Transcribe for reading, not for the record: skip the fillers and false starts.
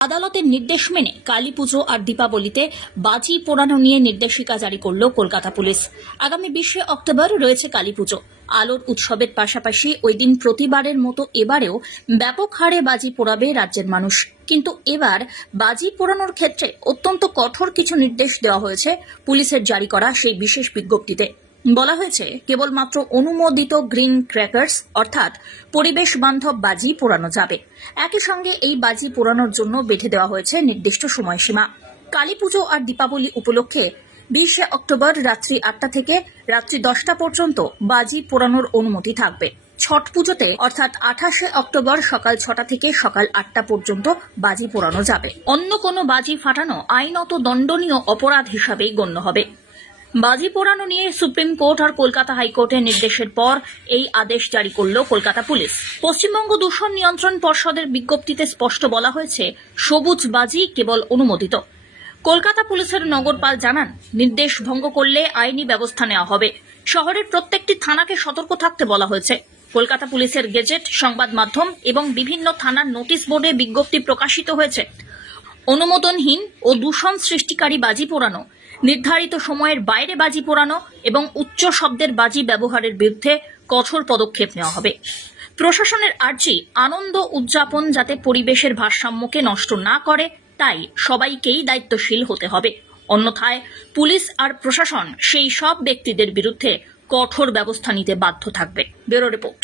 আদালতের নির্দেশ মেনে কালীপুজো আর দীপাবলিতে বাজি পোড়ানো নিয়ে নির্দেশিকা জারি করল কলকাতা পুলিশ। আগামী 20 অক্টোবর রয়েছে কালীপুজো। আলোর উৎসবের পাশাপাশি ওই দিন প্রতিবারের মতো এবারেও ব্যাপক হারে বাজি পোড়াবে রাজ্যের মানুষ। কিন্তু এবার বাজি পোড়ানোর ক্ষেত্রে অত্যন্ত কঠোর কিছু নির্দেশ দেওয়া হয়েছে পুলিশের জারি করা সেই বিশেষ বিজ্ঞপ্তিতে। বলা হয়েছে কেবলমাত্র অনুমোদিত গ্রিন ক্র্যাকার্স অর্থাৎ পরিবেশ বান্ধব বাজি পোড়ানো যাবে। একই সঙ্গে এই বাজি পোড়ানোর জন্য বেঁধে দেওয়া হয়েছে নির্দিষ্ট সময়সীমা। কালীপুজো আর দীপাবলি উপলক্ষে 20 অক্টোবর রাত্রি 8টা থেকে রাত্রি 10টা পর্যন্ত বাজি পোড়ানোর অনুমতি থাকবে। ছট পুজোতে অর্থাৎ 28 অক্টোবর সকাল 6টা থেকে সকাল 8টা পর্যন্ত বাজি পোড়ানো যাবে। অন্য কোনো বাজি ফাটানো আইনত দণ্ডনীয় অপরাধ হিসাবেই গণ্য হবে। বাজি পোড়ানো নিয়ে সুপ্রিম কোর্ট আর কলকাতা হাইকোর্টের নির্দেশের পর এই আদেশ জারি করল কলকাতা পুলিশ। পশ্চিমবঙ্গ দূষণ নিয়ন্ত্রণ পর্ষদের বিজ্ঞপ্তিতে স্পষ্ট বলা হয়েছে সবুজ বাজি কেবল অনুমোদিত। কলকাতা পুলিশের নগরপাল জানান, নির্দেশ ভঙ্গ করলে আইনি ব্যবস্থা নেওয়া হবে। শহরের প্রত্যেকটি থানাকে সতর্ক থাকতে বলা হয়েছে। কলকাতা পুলিশের গেজেট, সংবাদ মাধ্যম এবং বিভিন্ন থানার নোটিশ বোর্ডে বিজ্ঞপ্তি প্রকাশিত হয়েছে। অনুমোদনহীন ও দূষণ সৃষ্টিকারী বাজি পোড়ানো, নির্ধারিত সময়ের বাইরে বাজি পোড়ানো এবং উচ্চ শব্দের বাজি ব্যবহারের বিরুদ্ধে কঠোর পদক্ষেপ নেওয়া হবে। প্রশাসনের আর্জি, আনন্দ উদযাপন যাতে পরিবেশের ভারসাম্যকে নষ্ট না করে, তাই সবাইকেই দায়িত্বশীল হতে হবে। অন্যথায় পুলিশ আর প্রশাসন সেই সব ব্যক্তিদের বিরুদ্ধে কঠোর ব্যবস্থা নিতে বাধ্য থাকবে। Bureau report.